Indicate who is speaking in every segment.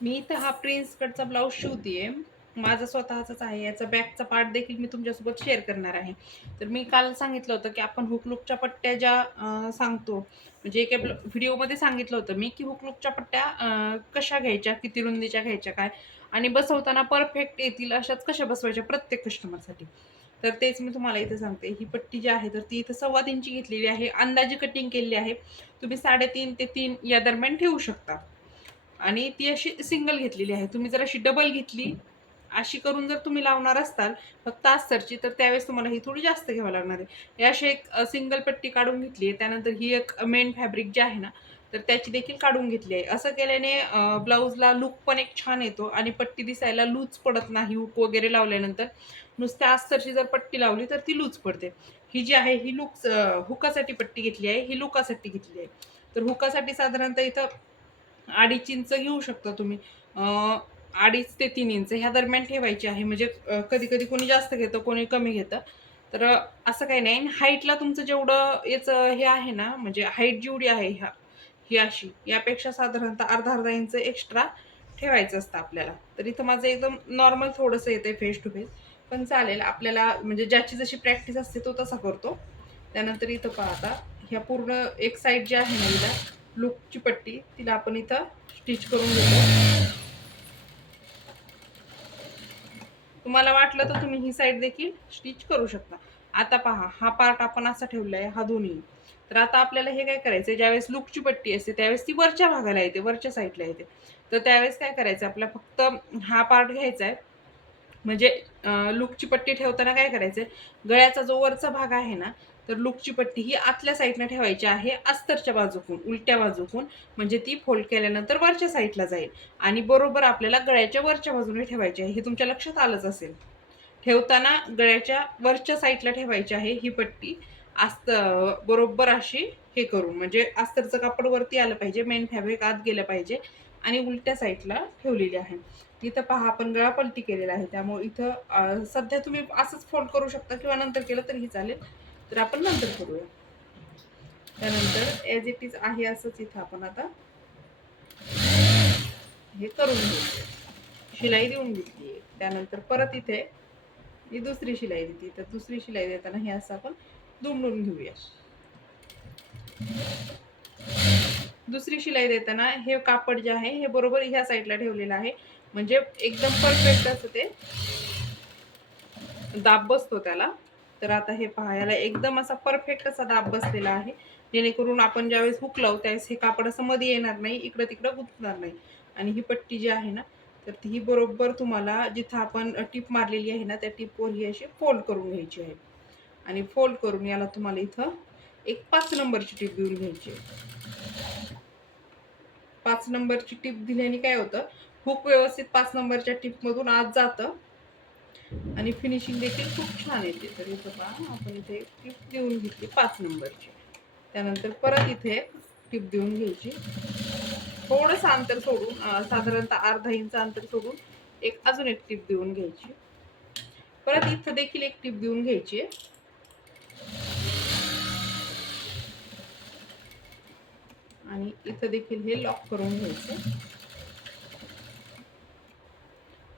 Speaker 1: मी इथं हा prince कटचा blouse शिवतीये. माझा स्वतःचाच आहे. याचा बॅकचा पार्ट देखील मी तुमच्यासोबत शेअर करणार आहे. तर मी काल सांगितलं होतं की आपण हुकलुकच्या पट्ट्या ज्या सांगतो म्हणजे एका व्हिडिओमध्ये सांगितलं होतं मी की हुकलुकच्या पट्ट्या कशा घ्यायच्या किती रुंदीच्या घ्यायच्या काय? आणि बसवताना परफेक्ट येतील अशाच कशा बसवायच्या प्रत्येक कस्टमरसाठी तर तेच मी तुम्हाला इथे सांगते. ही पट्टी जी आहे तर ती इथं सव्वा तीनची घेतलेली आहे. अंदाजे कटिंग केलेली आहे. तुम्ही साडेतीन ते तीन या दरम्यान ठेवू शकता. आणि ती अशी सिंगल घेतलेली आहे. तुम्ही जर अशी डबल घेतली अशी करून जर तुम्ही लावणार असताल फक्त अस्तरची तर त्यावेळेस तुम्हाला ही थोडी जास्त घ्यावं लागणार आहे. ही अशी एक सिंगल पट्टी काढून घेतली आहे. त्यानंतर ही एक मेन फॅब्रिक जे आहे ना तर त्याची देखील काढून घेतली आहे. असं केल्याने ब्लाऊजला लुक पण एक छान येतो आणि पट्टी दिसायला लूज पडत नाही हुक वगैरे लावल्यानंतर. नुसत्या अस्तरची जर पट्टी लावली तर ती लूज पडते. ही जी आहे ही लुक हुकासाठी पट्टी घेतली आहे ही लुकासाठी घेतली आहे. तर हुकासाठी साधारणतः इथं अडीच इंच घेऊ शकता तुम्ही. अडीच ते तीन इंच ह्या दरम्यान ठेवायची आहे. म्हणजे कधी कधी कोणी जास्त घेतं कोणी कमी घेतं. तर असं काही नाही. हाईटला तुमचं जेवढं याचं हे आहे ना म्हणजे हाईट जेवढी आहे ह्या ही अशी यापेक्षा साधारणतः अर्धा अर्धा इंच एक्स्ट्रा ठेवायचं असतं आपल्याला. तर इथं माझं एकदम नॉर्मल थोडंसं येतं फेस टू फेस. पण चालेल. आपल्याला म्हणजे ज्याची जशी प्रॅक्टिस असते तो तसा करतो. त्यानंतर इथं पाहता ह्या पूर्ण एक साईड जी आहे ना हिला लुकची पट्टी तिला आपण इथं स्टिच करून घेतो. तुम्हाला वाटलं तर तुम्ही ही साईड देखील स्टिच करू शकता. आता पहा हा पार्ट आपण असा ठेवला आहे हा दोन्ही. तर आता आपल्याला हे काय करायचं आहे ज्यावेळेस लुकची पट्टी असते त्यावेळेस ती वरच्या भागाला येते वरच्या साईडला येते. तर त्यावेळेस काय करायचं आपल्याला फक्त हा पार्ट घ्यायचा आहे म्हणजे लुकची पट्टी ठेवताना काय करायचं गळ्याचा जो वरचा भाग आहे ना तर लुकची पट्टी ही आतल्या साईडला ठेवायची आहे अस्तरच्या बाजूकून उलट्या बाजूकून म्हणजे ती फोल्ड केल्यानंतर वरच्या साईडला जाईल. आणि बरोबर आपल्याला गळ्याच्या वरच्या बाजूने ठेवायची आहे हे तुमच्या लक्षात आलंच असेल. ठेवताना गळ्याच्या वरच्या साईडला ठेवायची आहे ही पट्टी आस्त बरोबर अशी हे करून म्हणजे अस्तरचं कापड वरती आलं पाहिजे मेन फॅब्रिक आत गेलं पाहिजे आणि उलट्या साईडला ठेवलेली आहे. इथं पहा आपण गळा पलटी केलेला आहे. त्यामुळे इथं सध्या तुम्ही असंच फोल्ड करू शकता किंवा नंतर केलं तरीही चालेल. तर आपण नंतर करूया. त्यानंतर एज इट इज आहे असंच इथं आपण आता हे करून घेऊ शिलाई देऊन घेतली त्यानंतर परत इथे ही दुसरी शिलाई देते. तर दुसरी शिलाई देताना हे असं आपण दुमडून घेऊया. दुसरी शिलाई देताना हे कापड जे आहे हे बरोबर ह्या साईडला ठेवलेलं आहे. म्हणजे एकदम परफेक्ट असं ते. दाब बसतो त्याला. तर आता हे पाहायला एकदम असा परफेक्ट असा दाब बसलेला आहे. जेणेकरून आपण ज्यावेळेस हुक लावू त्यावेळेस हे कापड असं मध्ये येणार नाही इकडं तिकडं गुंतणार नाही. आणि ही पट्टी जी आहे ना तर ती ही बरोबर तुम्हाला जिथं आपण टीप मारलेली आहे ना त्या टीपवर ही अशी फोल्ड करून घ्यायची आहे. आणि फोल्ड करून याला तुम्हाला इथं एक पाच नंबरची टीप देऊन घ्यायची आहे. पाच नंबरची टीप दिल्याने काय होतं हुक व्यवस्थित पाच नंबरच्या टिपमधून आत जातं. आणि फिनिशिंग देखील खूप छान येते तर इथं पहा आपण इथे टिप देऊन घेतली पाच नंबरची. त्यानंतर परत इथे टिप देऊन घ्यायची. थोडंसं अंतर सोडून साधारणतः अर्धा इंच अंतर सोडून एक अजून एक टिप देऊन घ्यायची. परत इथं देखील एक टिप देऊन घ्यायची. आणि इथं देखील हे लॉक करून घ्यायचं.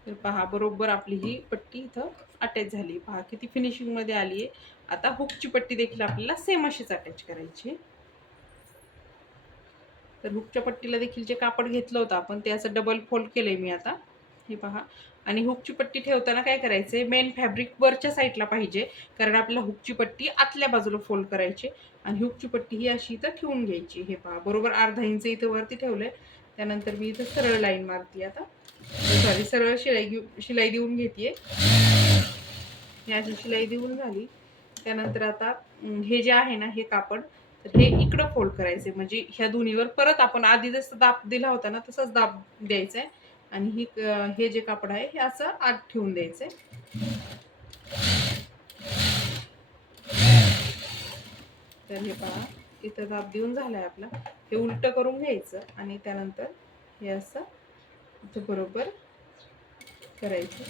Speaker 1: तर पहा बरोबर आपली ही पट्टी इथं अटॅच झाली. पहा किती फिनिशिंगमध्ये आली आहे. आता हुकची पट्टी देखील आपल्याला सेम अशीच अटॅच करायची तर हुकच्या पट्टीला देखील जे कापड घेतलं होतं आपण ते असं डबल फोल्ड केलं आहे मी आता. हे पहा. आणि हुकची पट्टी ठेवताना काय करायचंय? मेन फॅब्रिक वरच्या साईडला पाहिजे. कारण आपल्याला हुकची पट्टी आतल्या बाजूला फोल्ड करायची आणि हुकची पट्टी ही अशी इथं ठेवून घ्यायची हे पहा बरोबर अर्धा इंच इथं वरती ठेवलं आहे त्यानंतर मी इथं सरळ लाईन मारते आता. सॉरी सरळ शिलाई घेऊ शिलाई देऊन घेते अशी शिलाई देऊन झाली. त्यानंतर आता हे जे आहे ना हे कापड तर हे इकडं फोल्ड करायचे म्हणजे ह्या दोन्हीवर परत आपण आधी जसं दाब दिला होता ना तसंच दाब द्यायचा आहे आणि ही हे जे कापड आहे हे असं आत ठेवून आहे तर हे पहा इथं दाब देऊन झालाय आपला. हे उलट करून घ्यायचं आणि त्यानंतर हे असं इथं बरोबर करायचं.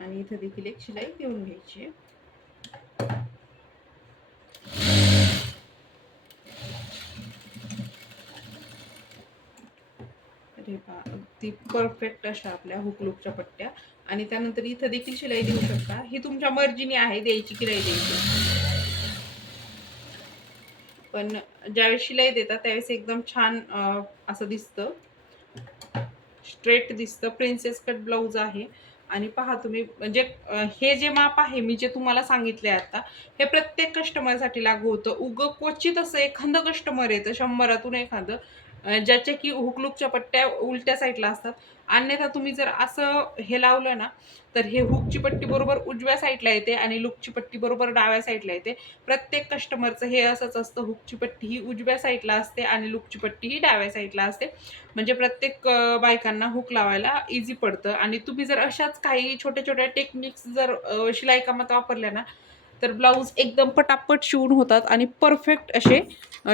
Speaker 1: आणि इथं देखील एक शिलाई देऊन घ्यायची. आहे हे पहा ती परफेक्ट अशा आपल्या हुकलुकच्या पट्ट्या. आणि त्यानंतर इथं देखील शिलाई देऊ शकता. ही तुमच्या मर्जीने आहे द्यायची की नाही द्यायची. पण ज्यावेळेस शिलाई देतात त्यावेळेस एकदम छान असं दिसतं. स्ट्रेट दिसतं. प्रिन्सेस कट ब्लाऊज आहे. आणि पहा तुम्ही म्हणजे हे जे माप आहे मी जे तुम्हाला सांगितले आता हे प्रत्येक कस्टमरसाठी लागू होतं. उग क्वचित असं एखादं कस्टमर येतं शंभरातून एखादं ज्याच्या की हुकलुकच्या पट्ट्या उलट्या साईडला असतात. अन्यथा तुम्ही जर असं हे लावलं ना तर हे हुकची पट्टी बरोबर उजव्या साईडला येते आणि लुकची पट्टी बरोबर डाव्या साईडला येते. प्रत्येक कस्टमरचं हे असंच असतं हुकची पट्टी ही उजव्या साईडला असते आणि लुकची पट्टी ही डाव्या साईडला असते. म्हणजे प्रत्येक बायकांना हुक लावायला इझी पडतं. आणि तुम्ही जर अशाच काही छोट्या छोट्या टेक्निक्स जर शिलाईकामात वापरल्या ना तर ब्लाऊज एकदम पटापट शिवून होतात आणि परफेक्ट असे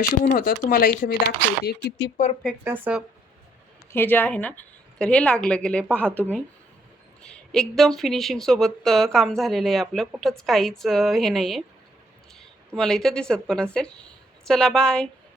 Speaker 1: शिवून होतात. तुम्हाला इथे मी दाखवते किती परफेक्ट असं हे जे आहे ना तर हे लागलं गेलं आहे पहा तुम्ही. एकदम फिनिशिंग सोबत काम झालेलं आहे आपलं. कुठंच काहीच हे नाही आहे तुम्हाला इथं दिसत पण असेल. चला बाय